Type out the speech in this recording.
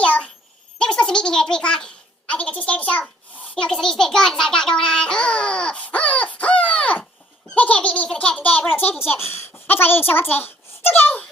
video. They were supposed to meet me here at 3 o'clock. I think they're too scared to show. You know, because of these big guns I've got going on. They can't beat me for the Captain Dad World Championship. That's why they didn't show up today. It's okay.